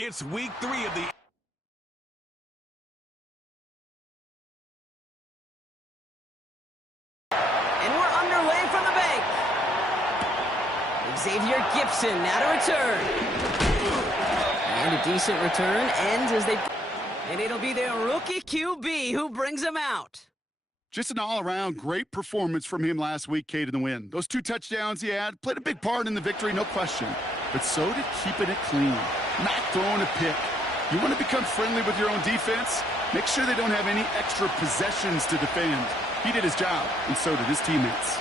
It's week 3 of the... And we're underway from the bank. Xavier Gibson now to return. And a decent return ends as they... And it'll be their rookie QB who brings them out. Just an all-around great performance from him last week, Kate, in the win. Those 2 touchdowns he had played a big part in the victory, no question. But so did keeping it clean, not throwing a pick. You want to become friendly with your own defense? Make sure they don't have any extra possessions to defend. He did his job, and so did his teammates.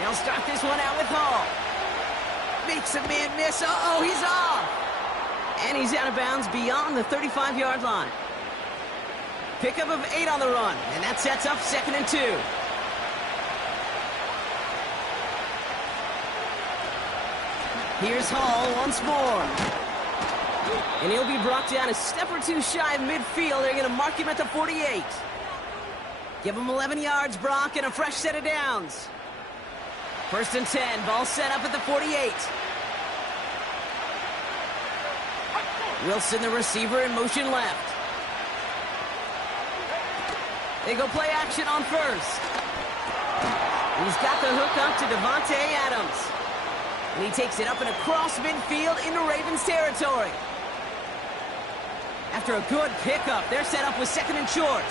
They'll start this one out with Hall. Makes a man miss. Uh-oh, he's off. And he's out of bounds beyond the 35-yard line. Pickup of 8 on the run, and that sets up 2nd and 2. Here's Hall once more. And he'll be brought down a step or 2 shy of midfield. They're going to mark him at the 48. Give him 11 yards, Brock, and a fresh set of downs. 1st and 10, ball set up at the 48. Wilson, the receiver, in motion left. They go play action on 1st. He's got the hook up to Devontae Adams. And he takes it up and across midfield into Ravens territory. After a good pickup, they're set up with 2nd and short.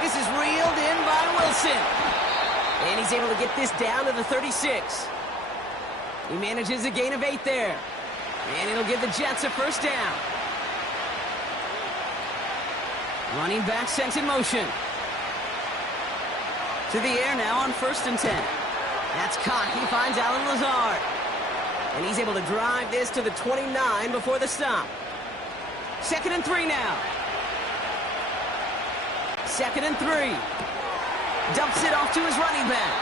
This is reeled in by Wilson. And he's able to get this down to the 36. He manages a gain of 8 there. And it'll give the Jets a 1st down. Running back sent in motion. To the air now on 1st and 10. That's caught. He finds Alan Lazard. And he's able to drive this to the 29 before the stop. 2nd and 3 now. 2nd and 3. Dumps it off to his running back.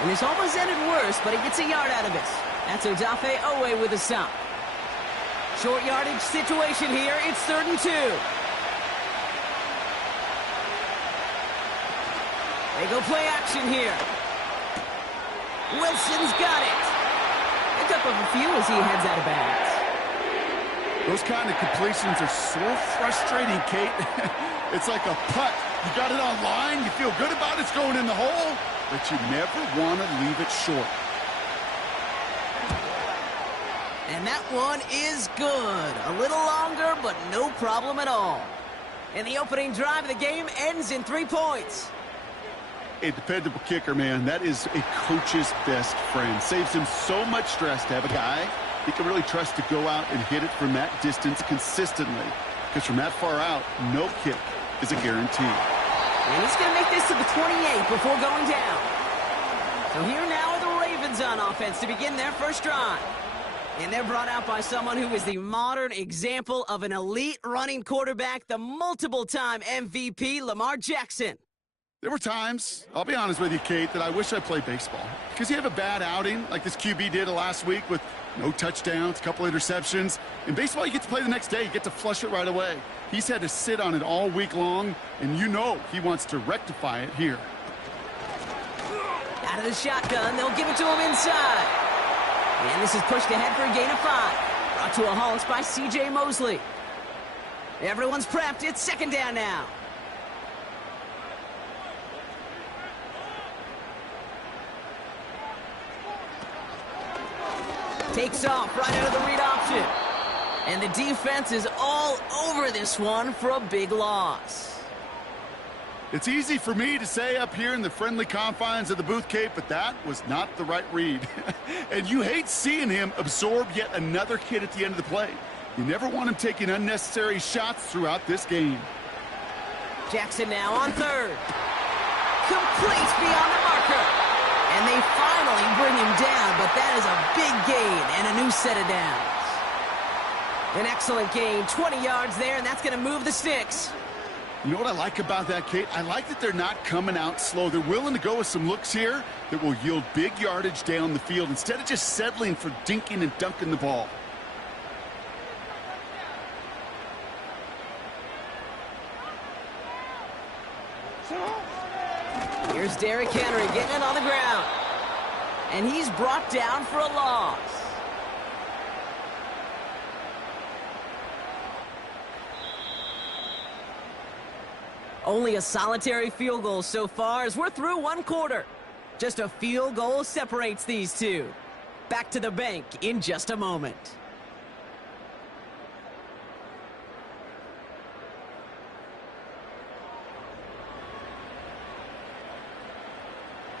And this almost ended worse, but he gets a yard out of it. That's Odafe Owe with a stop. Short yardage situation here. It's 3rd and 2. They go play action here. Wilson's got it. Pick up a few as he heads out of bounds. Those kind of completions are so frustrating, Kate. It's like a putt. You got it on line, you feel good about it, it's going in the hole, but you never want to leave it short. And that one is good. A little longer, but no problem at all. And the opening drive of the game ends in 3 points. A dependable kicker, man. That is a coach's best friend. Saves him so much stress to have a guy he can really trust to go out and hit it from that distance consistently. Because from that far out, no kick is a guarantee. And he's going to make this to the 28 before going down. So here now are the Ravens on offense to begin their 1st drive. And they're brought out by someone who is the modern example of an elite running quarterback, the multiple-time MVP, Lamar Jackson. There were times, I'll be honest with you, Kate, that I wish I played baseball. Because you have a bad outing like this QB did last week with no touchdowns, a couple interceptions. In baseball, you get to play the next day. You get to flush it right away. He's had to sit on it all week long, and you know he wants to rectify it here. Out of the shotgun, they'll give it to him inside. And this is pushed ahead for a gain of 5. Brought to a halt by C.J. Mosley. Everyone's prepped. It's 2nd down now. Takes off right out of the read option. And the defense is all over this one for a big loss. It's easy for me to say up here in the friendly confines of the booth, Kate, but that was not the right read. And you hate seeing him absorb yet another hit at the end of the play. You never want him taking unnecessary shots throughout this game. Jackson now on 3rd. Complete beyond the marker. And they finally bring him down, but that is a big gain and a new set of downs. An excellent gain, 20 yards there, and that's going to move the sticks. You know what I like about that, Kate? I like that they're not coming out slow. They're willing to go with some looks here that will yield big yardage down the field instead of just settling for dinking and dunking the ball. Here's Derrick Henry getting it on the ground. And he's brought down for a loss. Only a solitary field goal so far as we're through one quarter. Just a field goal separates these two. Back to the bank in just a moment.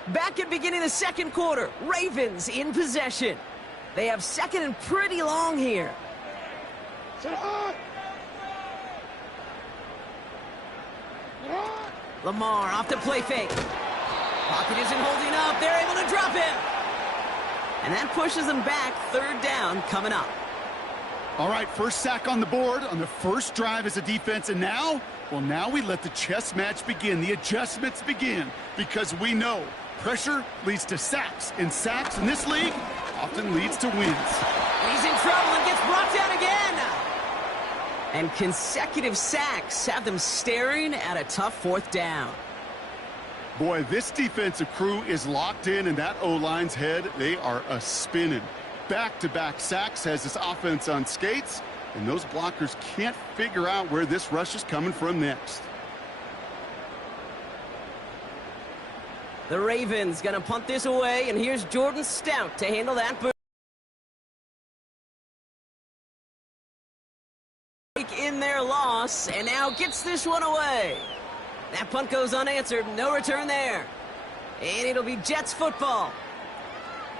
Back at beginning of the second quarter, Ravens in possession. They have second and pretty long here. Lamar off the play fake. Pocket isn't holding up. They're able to drop him. And that pushes them back. Third down coming up. All right, first sack on the board on the first drive as a defense. And now, well, now we let the chess match begin. The adjustments begin because we know pressure leads to sacks. And sacks in this league often leads to wins. He's in trouble and gets brought down again. And consecutive sacks have them staring at a tough fourth down. Boy, this defensive crew is locked in, and that O-line's head, they are a-spinning. Back-to-back sacks has this offense on skates, and those blockers can't figure out where this rush is coming from next. The Ravens going to punt this away, and here's Jordan Stout to handle that. In their loss, and now gets this one away. That punt goes unanswered. No return there. And it'll be Jets football.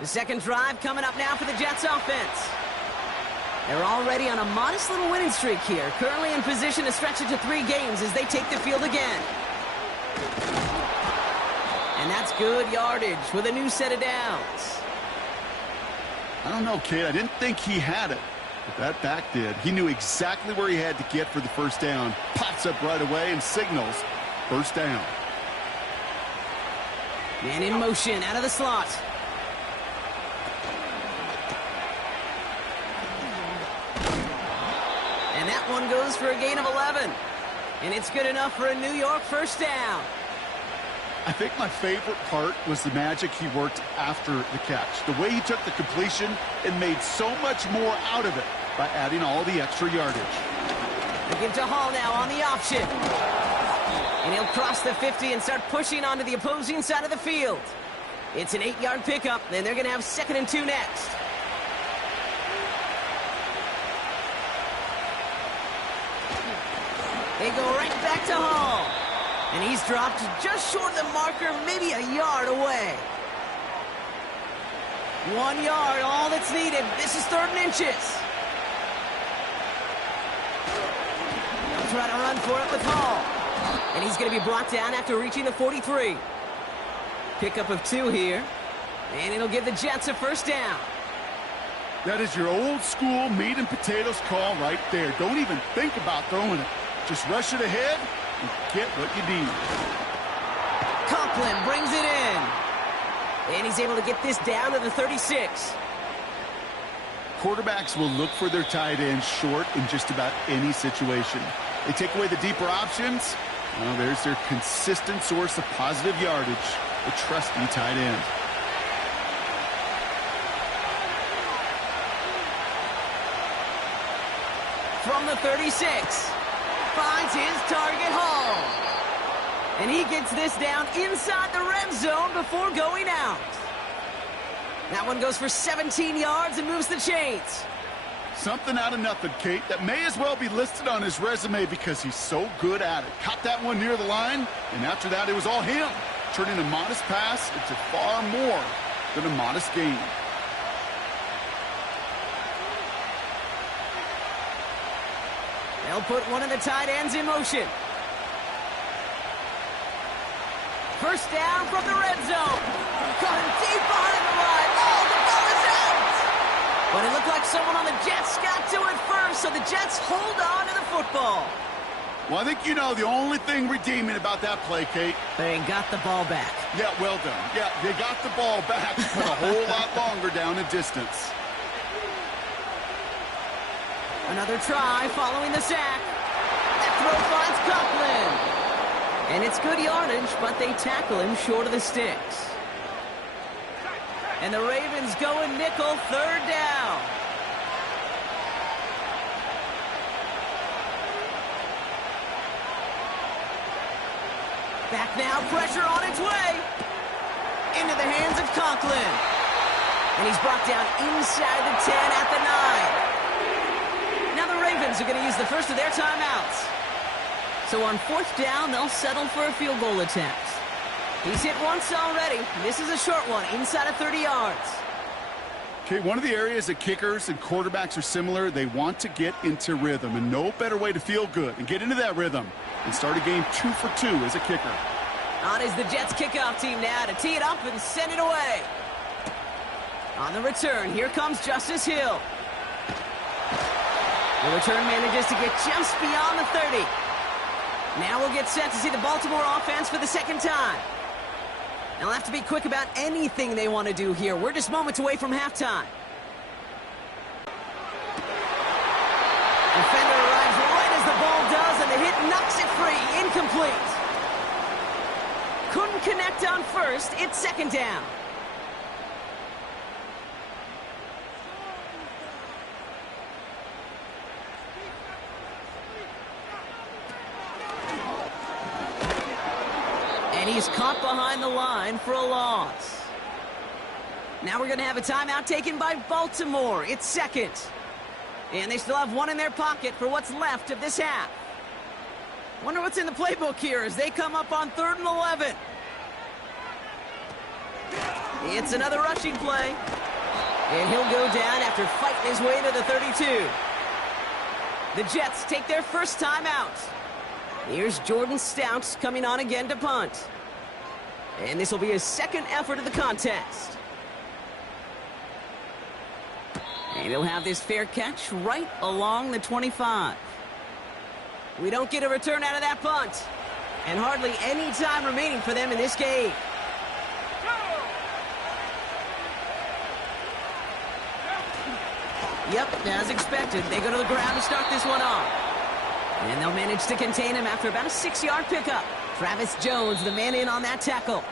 The second drive coming up now for the Jets offense. They're already on a modest little winning streak here. Currently in position to stretch it to 3 games as they take the field again. And that's good yardage with a new set of downs. I don't know, Kate. I didn't think he had it. But that back did. He knew exactly where he had to get for the first down. Pops up right away and signals first down. Man in motion out of the slot. And that one goes for a gain of 11. And it's good enough for a New York first down. I think my favorite part was the magic he worked after the catch. The way he took the completion and made so much more out of it by adding all the extra yardage. They give to Hall now on the option. And he'll cross the 50 and start pushing onto the opposing side of the field. It's an 8-yard pickup, and they're going to have 2nd and 2 next. They go right back to Hall. And he's dropped just short of the marker, maybe a yard away. 1 yard, all that's needed. This is 3rd and inches. They'll try to run for it with Hall. And he's going to be brought down after reaching the 43. Pickup of 2 here. And it'll give the Jets a first down. That is your old school meat and potatoes call right there. Don't even think about throwing it. Just rush it ahead and get what you need. Conklin brings it in. And he's able to get this down to the 36. Quarterbacks will look for their tight end short in just about any situation. They take away the deeper options. Well, there's their consistent source of positive yardage, the trusty tight end. From the 36. Finds his target, Hall. And he gets this down inside the red zone before going out. That one goes for 17 yards and moves the chains. Something out of nothing, Kate, that may as well be listed on his resume because he's so good at it. Caught that one near the line, and after that, it was all him. Turning a modest pass into far more than a modest gain. They'll put one of the tight ends in motion. First down from the red zone. Caught him deep behind the line. Oh, the ball is out! But it looked like someone on the Jets got to it first, so the Jets hold on to the football. Well, I think you know the only thing redeeming about that play, Kate. They got the ball back. Yeah, well done. Yeah, they got the ball back, but a whole lot longer down the distance. Another try following the sack. That throw finds Conklin. And it's good yardage, but they tackle him short of the sticks. And the Ravens go in nickel, third down. Back now, pressure on its way. Into the hands of Conklin. And he's brought down inside the 10 at the 9. Now the Ravens are going to use the first of their timeouts. So on fourth down, they'll settle for a field goal attempt. He's hit once already. This is a short one, inside of 30 yards. Okay, one of the areas that kickers and quarterbacks are similar, they want to get into rhythm, and no better way to feel good and get into that rhythm and start a game 2 for 2 as a kicker. On is the Jets kickoff team now to tee it up and send it away. On the return, here comes Justice Hill. The return manages to get just beyond the 30. Now we'll get set to see the Baltimore offense for the second time. They'll have to be quick about anything they want to do here. We're just moments away from halftime. Defender arrives right as the ball does, and the hit knocks it free. Incomplete. Couldn't connect on first. It's second down. And he's caught behind the line for a loss. Now we're going to have a timeout taken by Baltimore. It's second. And they still have one in their pocket for what's left of this half. Wonder what's in the playbook here as they come up on 3rd and 11. It's another rushing play. And he'll go down after fighting his way to the 32. The Jets take their first timeout. Here's Jordan Stout coming on again to punt. And this will be his second effort of the contest. And he'll have this fair catch right along the 25. We don't get a return out of that punt. And hardly any time remaining for them in this game. Yep, as expected, they go to the ground to start this one off. And they'll manage to contain him after about a 6-yard pickup. Travis Jones, the man in on that tackle.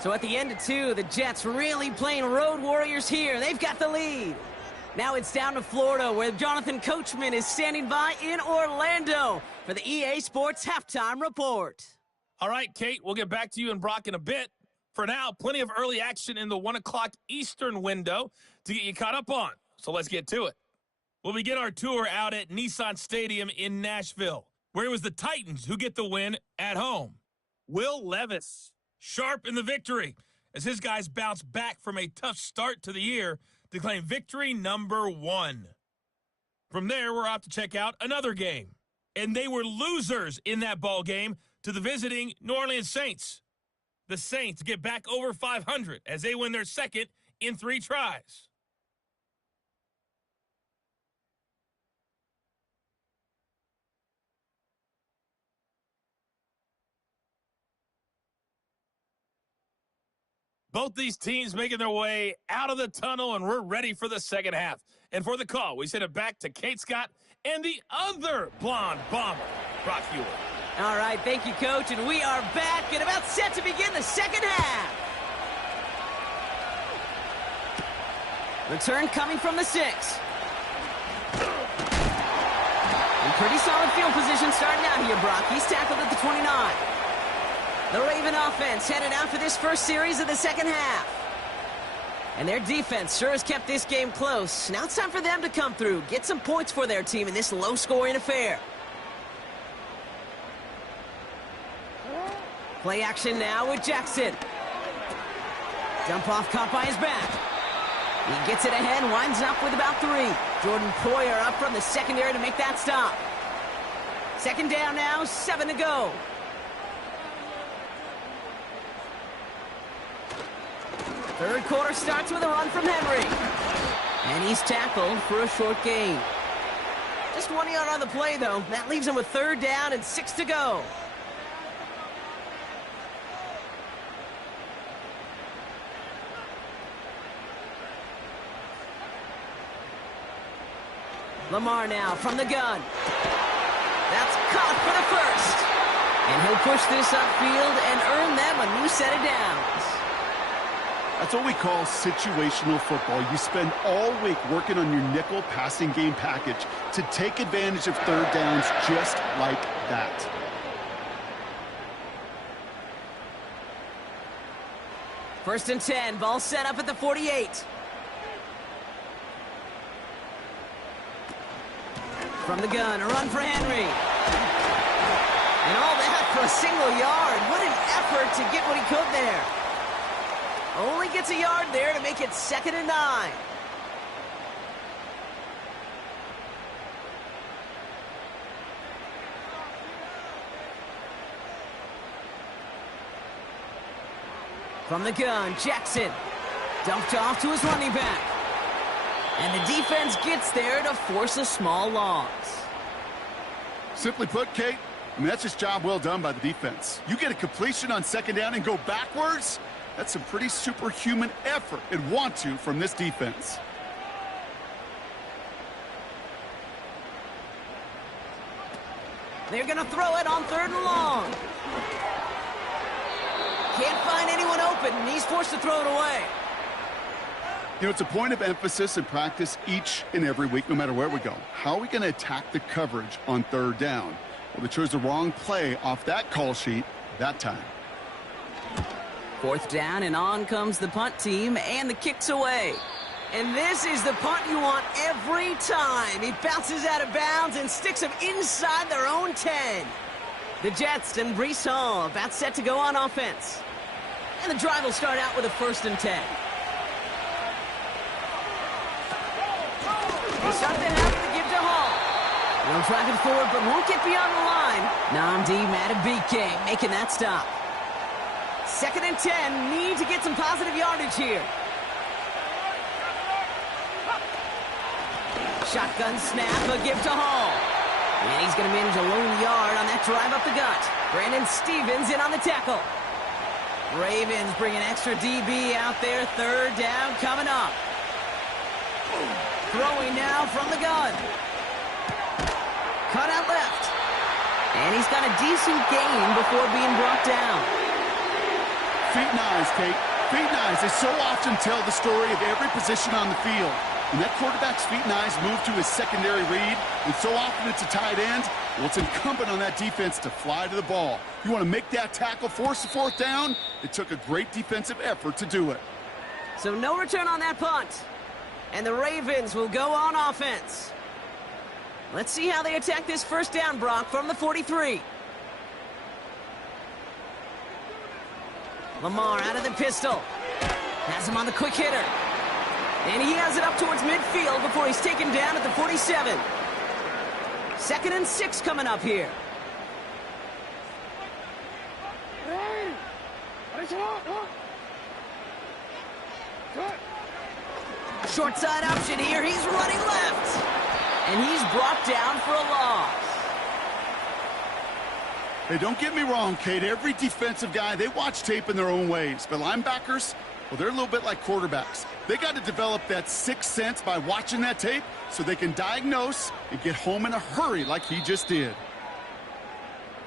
So at the end of 2, the Jets really playing road warriors here. They've got the lead. Now it's down to Florida, where Jonathan Coachman is standing by in Orlando for the EA Sports Halftime Report. All right, Kate, we'll get back to you and Brock in a bit. For now, plenty of early action in the 1 o'clock Eastern window to get you caught up on. So let's get to it. We'll begin our tour out at Nissan Stadium in Nashville, where it was the Titans who get the win at home. Will Levis, sharp in the victory, as his guys bounce back from a tough start to the year to claim victory number 1. From there, we're off to check out another game. And they were losers in that ball game to the visiting New Orleans Saints. The Saints get back over 500 as they win their second in 3 tries. Both these teams making their way out of the tunnel, and we're ready for the second half. And for the call, we send it back to Kate Scott and the other blonde bomber, Brock Hewitt. All right, thank you, Coach, and we are back and about set to begin the second half. Return coming from the 6. In pretty solid field position starting out here, Brock. He's tackled at the 29. The Raven offense headed out for this first series of the second half. And their defense sure has kept this game close. Now it's time for them to come through, get some points for their team in this low-scoring affair. Play action now with Jackson. Dump off caught by his back. He gets it ahead, winds up with about 3. Jordan Poyer up from the secondary to make that stop. Second down now, 7 to go. Third quarter starts with a run from Henry. And he's tackled for a short gain. Just 1 yard on the play, though. That leaves him with 3rd down and 6 to go. Lamar now from the gun. That's caught for the first. And he'll push this upfield and earn them a new set of downs. That's what we call situational football. You spend all week working on your nickel passing game package to take advantage of third downs just like that. First and 10, ball set up at the 48. From the gun, a run for Henry. And all that for a single yard. What an effort to get what he could there. Only gets a yard there to make it 2nd and 9. From the gun, Jackson. Dumped off to his running back. And the defense gets there to force a small loss. Simply put, Kate, that's just job well done by the defense. You get a completion on 2nd down and go backwards? That's some pretty superhuman effort and want to from this defense. They're going to throw it on 3rd and long. Can't find anyone open, and he's forced to throw it away. You know, it's a point of emphasis in practice each and every week, no matter where we go. How are we going to attack the coverage on 3rd down? Well, they chose the wrong play off that call sheet that time. 4th down, and on comes the punt team, and the kick's away. And this is the punt you want every time. He bounces out of bounds and sticks them inside their own 10. The Jets and Breece Hall about set to go on offense. And the drive will start out with a 1st and 10. They start the half with a give to Hall. They'll drive it forward, but won't get beyond the line. Namdi Madubuike making that stop. 2nd and 10, need to get some positive yardage here. Shotgun snap, a give to Hall. And he's going to manage a lone yard on that drive up the gut. Brandon Stevens in on the tackle. Ravens bring an extra DB out there. 3rd down coming up. Throwing now from the gun. Cut out left. And he's got a decent gain before being brought down. Feet and eyes, Kate. Feet and eyes. They so often tell the story of every position on the field. When that quarterback's feet and eyes move to his secondary read, and so often it's a tight end, well, it's incumbent on that defense to fly to the ball. You want to make that tackle, force the 4th down? It took a great defensive effort to do it. So no return on that punt. And the Ravens will go on offense. Let's see how they attack this 1st down, Brock, from the 43. Lamar out of the pistol. Has him on the quick hitter. And he has it up towards midfield before he's taken down at the 47. 2nd and 6 coming up here. Short side option here. He's running left. And he's brought down for a loss. Hey, don't get me wrong, Kate. Every defensive guy, they watch tape in their own ways. But linebackers, well, they're a little bit like quarterbacks. They got to develop that 6th sense by watching that tape so they can diagnose and get home in a hurry like he just did.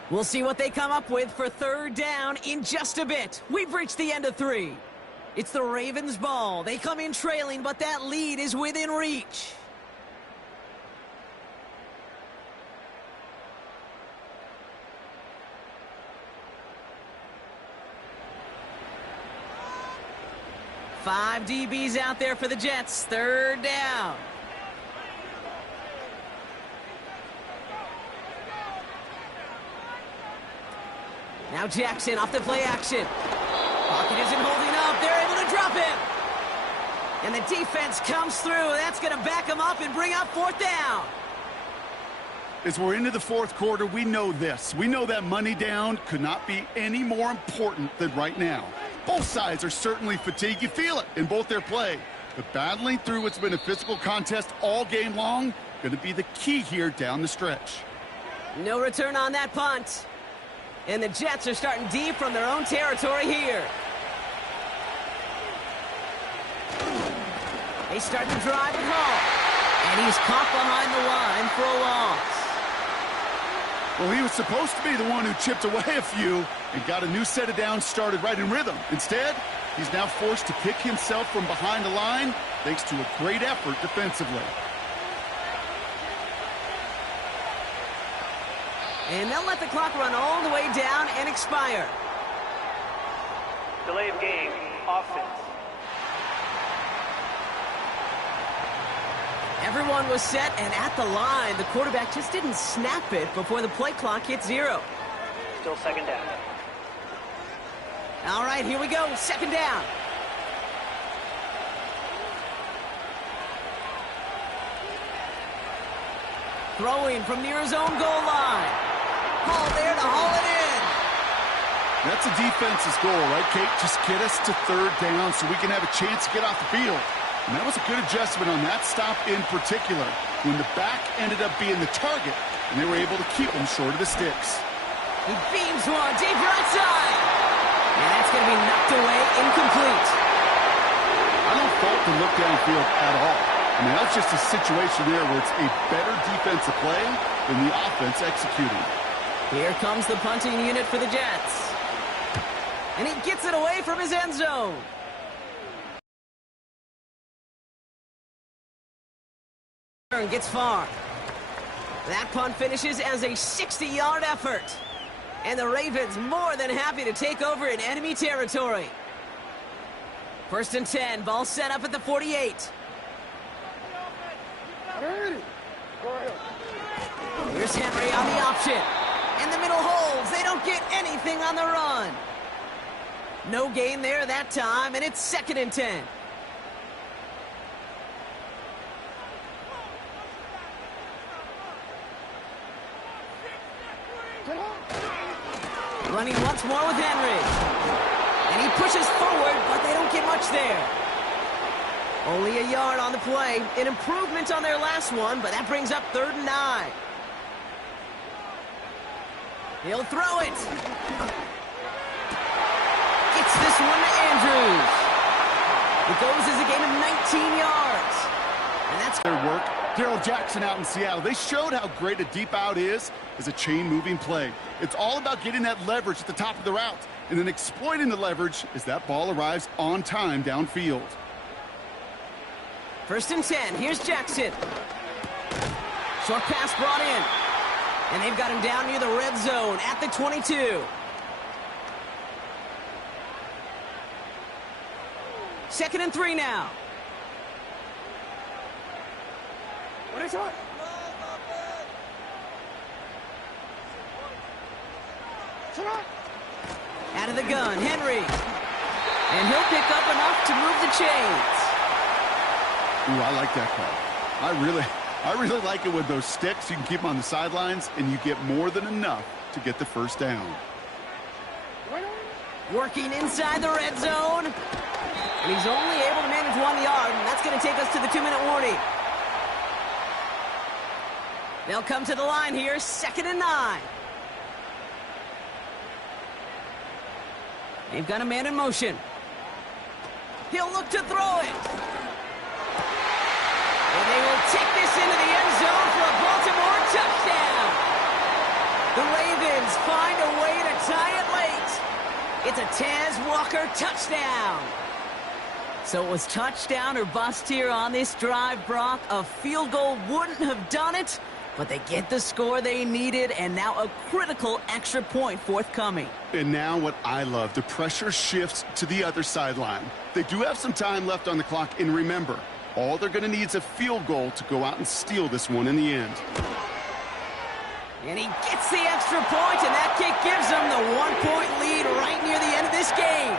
We'll see what they come up with for 3rd down in just a bit. We've reached the end of 3. It's the Ravens' ball. They come in trailing, but that lead is within reach. Five DBs out there for the Jets. 3rd down. Now Jackson off the play action. Pocket isn't holding up. They're able to drop him. And the defense comes through. That's going to back him up and bring up 4th down. As we're into the 4th quarter, we know this. We know that money down could not be any more important than right now. Both sides are certainly fatigued. You feel it in both their play. But battling through what's been a physical contest all game long, going to be the key here down the stretch. No return on that punt. And the Jets are starting deep from their own territory here. They start to drive at Hall. And he's caught behind the line for a loss. Well, he was supposed to be the one who chipped away a few and got a new set of downs started right in rhythm. Instead, He's now forced to pick himself from behind the line thanks to a great effort defensively. And they'll let the clock run all the way down and expire. Delay of game, offense. Everyone was set and at the line. The quarterback just didn't snap it before the play clock hit 0. Still second down. All right, here we go. Second down. Throwing from near his own goal line. Hall there to haul it in. That's a defense's goal, right, Kate? Just get us to third down so we can have a chance to get off the field. And that was a good adjustment on that stop in particular, when the back ended up being the target, and they were able to keep him short of the sticks. He beams one deep right side. And that's going to be knocked away, incomplete. I don't fault the look downfield at all. I mean, that's just a situation there where it's a better defensive play than the offense executing. Here comes the punting unit for the Jets. And he gets it away from his end zone. Gets far. That punt finishes as a 60-yard effort. And the Ravens more than happy to take over in enemy territory. 1st and 10, ball set up at the 48. Here's Henry on the option. And the middle holds. They don't get anything on the run. No gain there that time, and it's 2nd and 10. Running once more with Henry. And he pushes forward, but they don't get much there. Only a yard on the play. An improvement on their last one, but that brings up 3rd and 9. He'll throw it. Gets this one to Andrews. It goes as a gain of 19 yards. And that's their work. Darrell Jackson out in Seattle. They showed how great a deep out is as a chain-moving play. It's all about getting that leverage at the top of the route and then exploiting the leverage as that ball arrives on time downfield. 1st and 10. Here's Jackson. Short pass brought in. And they've got him down near the red zone at the 22. 2nd and 3 now. What is it? Out of the gun, Henry. And he'll pick up enough to move the chains. Ooh, I like that call. I really like it with those sticks. You can keep them on the sidelines, and you get more than enough to get the 1st down. Working inside the red zone. And he's only able to manage 1 yard, and that's going to take us to the 2-minute warning. They'll come to the line here, 2nd and 9. They've got a man in motion. He'll look to throw it. And they will take this into the end zone for a Baltimore touchdown. The Ravens find a way to tie it late. It's a Taz Walker touchdown. So it was touchdown or bust here on this drive, Brock. A field goal wouldn't have done it, but they get the score they needed, and now a critical extra point forthcoming. And now what I love, the pressure shifts to the other sideline. They do have some time left on the clock, and remember, all they're going to need is a field goal to go out and steal this one in the end. And he gets the extra point, and that kick gives them the 1-point lead right near the end of this game.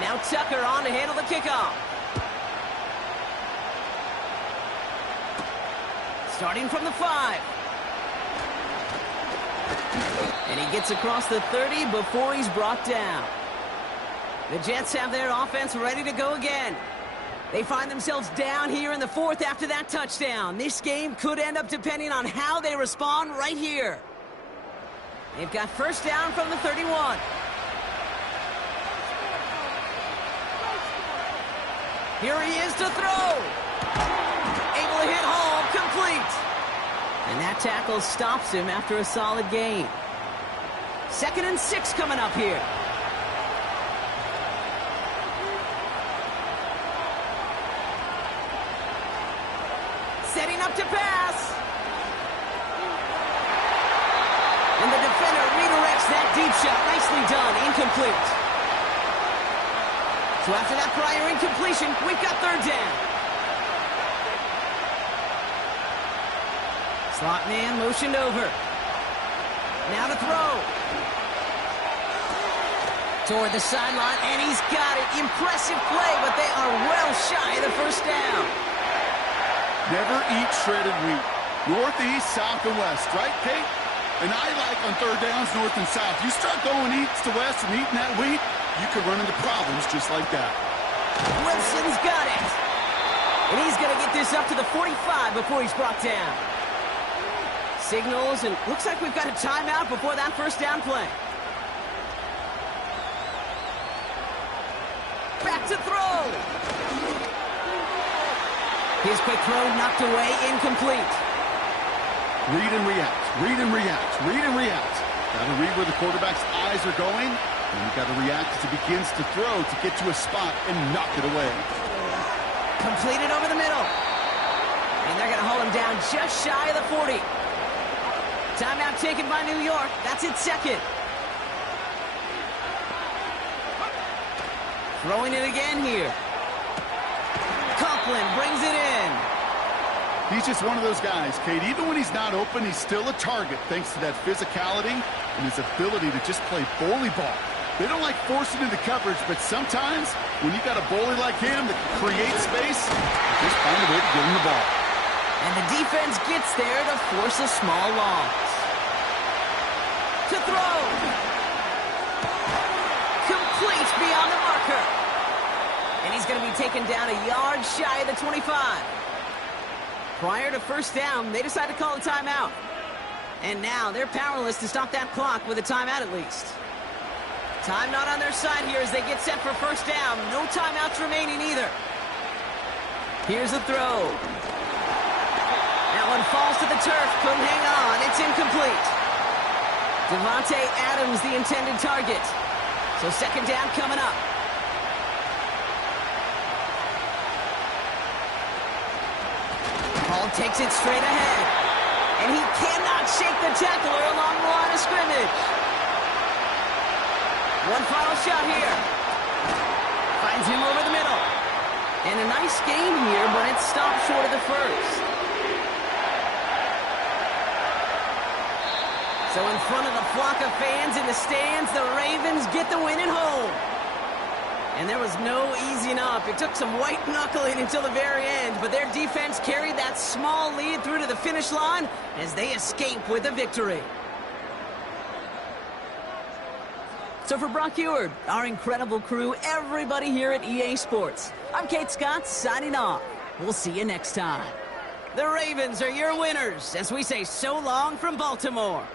Now Tucker on to handle the kickoff. Starting from the 5. And he gets across the 30 before he's brought down. The Jets have their offense ready to go again. They find themselves down here in the 4th after that touchdown. This game could end up depending on how they respond right here. They've got 1st down from the 31. Here he is to throw. Able to hit home, complete. And that tackle stops him after a solid gain. 2nd and 6 coming up here. Setting up to pass. And the defender redirects that deep shot. Nicely done. Incomplete. So after that prior incompletion, we've got 3rd down. Slot man motioned over. Now to throw. Toward the sideline, and he's got it. Impressive play, but they are well shy of the 1st down. Never eat shredded wheat. North, east, south, and west, right, Kate? And I like on 3rd downs, north and south. You start going east to west and eating that wheat, you could run into problems just like that. Wilson's got it. And he's going to get this up to the 45 before he's brought down. Signals, and looks like we've got a timeout before that 1st down play. Back to throw. His quick throw knocked away, incomplete. Read and react, read and react, read and react. Got to read where the quarterback's eyes are going, and you got to react as he begins to throw to get to a spot and knock it away. Completed over the middle. And they're going to hold him down just shy of the 40. Timeout taken by New York. That's its 2nd. Throwing it again here. Conklin brings it in. He's just one of those guys, Kate. Even when he's not open, he's still a target thanks to that physicality and his ability to just play bully ball. They don't like forcing into coverage, but sometimes when you got a bully like him that can create space, just find a way to get him the ball. And the defense gets there to force a small loss. To throw. Complete beyond the marker. And he's going to be taken down a yard shy of the 25. Prior to 1st down, they decide to call a timeout. And now they're powerless to stop that clock with a timeout at least. Time not on their side here as they get set for 1st down. No timeouts remaining either. Here's the throw. That one falls to the turf. Couldn't hang on. It's incomplete. Devontae Adams, the intended target. So 2nd down coming up. Hall takes it straight ahead. And he cannot shake the tackler along the line of scrimmage. One final shot here. Finds him over the middle. And a nice gain here, but it stopped short of the 1st. So in front of the flock of fans in the stands, the Ravens get the win at home. And there was no easing up. It took some white knuckling until the very end, but their defense carried that small lead through to the finish line as they escape with a victory. So for Brock Eward, our incredible crew, everybody here at EA Sports, I'm Kate Scott signing off. We'll see you next time. The Ravens are your winners as we say so long from Baltimore.